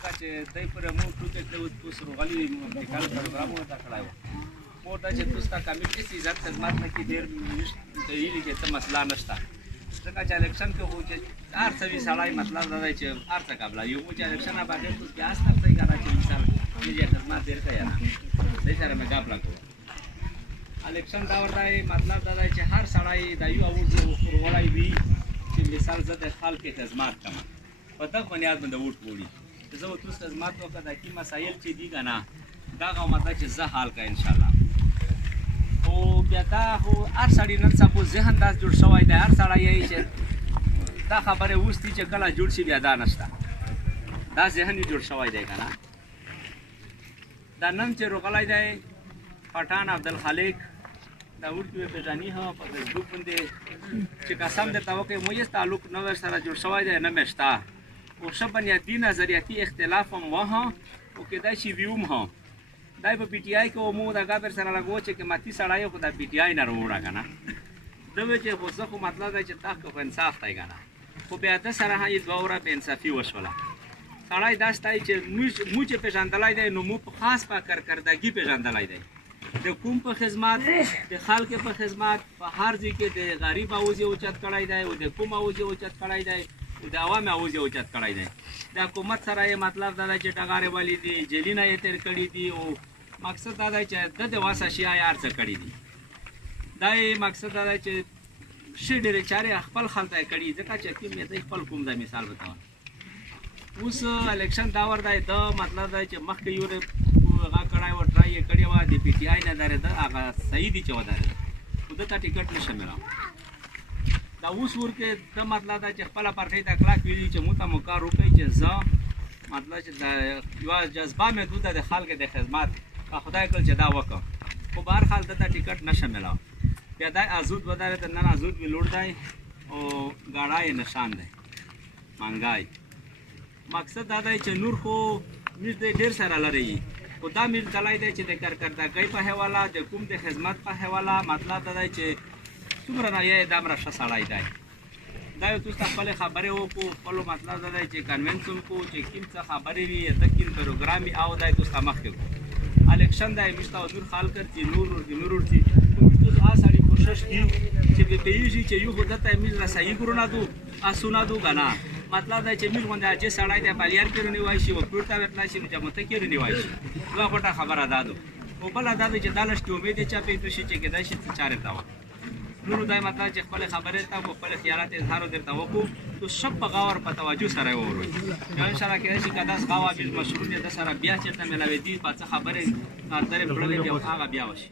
ځکه چې دی پر مو ټوکې کړی اوس اوس روغلي میډیکل پروګرام ورته کړی و مور ته چې تاسو ته کمیټې سي عزت خدمت نه کې ډېر دلیل کې څه مسله نشته ځکه چې الیکشن کې خو چې هر څه وي سړی مطلب دا دی چې هر څه قبله یو مو چې الیکشن باندې اوس کې آس تر ځای کنه چې مثال دې خدمت ډېر کوي نه دې سره مې قبله کوم الیکشن دا ورته مطلب دا دی چې هر سړی د یو اوس ورولای وي چې مثال زه د خلک خدمت کوم په دغه بنیاد باندې ووټ وړي زه اوس خدمت وکړم د کی مسایل چې دي که نه دا مطلب چې زه حل کړم انشاءالله خو بیا دا خو هر سړي نن سبا ذهن داس جوړ شوی دی هر سړی یې چې دا خبرې اوس دي چې کله جوړ شي بیا دا نشته دا ذهن یې جوړ شوی دی که نه دا نن چې روغلی دی پټان عبدالخالق دا ورته پیژني ها په فیسبوک باندې چې قسم درته وکړم مو یې تعلق نه سره جوړ شوی دی نه مې شته او ښه بنیادي نظریاتي اختلاف هم و ها او کیدای شي وي هم ها دا په پی ټی آی کې مو د ګابر سره لګو چې قیمتي سړی خو د پی ټی آی نه راوړه که نه ده وایي چې خو زه خو مطلب دی چې تاسو خو انصاف دی که نه خو بیا ده سره یې دوه وره بې انصافي وشوله سړی دا ستایي چې موږ چې پېژندلی دی نو موږ په خاص په کارکردګي پېژندلی دی د کوم په خدمت د خلک په خدمت په هر ځای کې د غریب اواز یې اوچت کړی دی او د کوم اواز یې اوچت کړی دی او د عوام اواز یې اوچت کړی دی د حکومت سره یې مطلب دا دی چې ډغارې ولي دي جیلونه یې تېر کړي دي او مقصد دا دی چې د واسه شیا یې هر څه کړي دي دا یې مقصد دا دی چې ښې ډېرې چارې خپل خلته یې کړي ځکه چې کوم یې دی خپل کوم دا مثال بتوم اوس الیکشن دا ور دی دا مطلب دی چې مخکې یو هغه کړی و ټرای یې کړې وه د پی ټي آی نه درېده هغه صحیح دي چې ودرېده خو ده ته ټکټ نشه میلاو دا اوس ورکې دا مطلب دا چې خپله پارټۍ ته کلک ویلي چې موږ ته مو کار وکړئ چې زه مطلب چې د یوه جذبه مې دوده د خلکو د خدمت خدای کړل چې دا وکړم خو به هر حال دته ټکټ نشه میلاو بیا دا ازود ودرېده نن ازود مې لوړ دی او ګاډه یې نشان دی مهنګای مقصد دا دی چې نور خو موږ دی ډېر سره لري خو دا میل دلی دی چې د کارکردګۍ په حواله د کوم د خدمت په حواله مطلب دا دی چې څومره نایه یې دومره ښه سړی دی دا یو تاسو ته خپلې خبرې وکړو خپلو مطلب دا دی چې کنوینس هم کړو چې کوم څه خبرې وي د کوم پروګرام وي او دا یې تاسو ته مخکې کړو الیکشن دی موږ ته نور خال کړي نور ورځي موږ ته سړي کوشش کی چې به پیږي چې یو خو دته موږ رسایي ګورو نه دو اسونه دو غنا مطلب دا چې موږ باندې چې سړی د پالیار کې نیوای شي او پورته ورتلا شي جمعته کې نیوای شي دا غوټه خبره ده او بل دا چې دالشت امید چې په تو شي چې کېدای شي څه چاره تا نور دای مطلب چې خپل خبرې ته خپل خیالات اظهار درته وکړو تو شپ په غور په توجه سره ووري ان شاء الله کې شي کدا غوا بیل مشروع دي د سره بیا چې ته ملاوي دي په څه خبرې درې بللې دی او هغه بیا وشي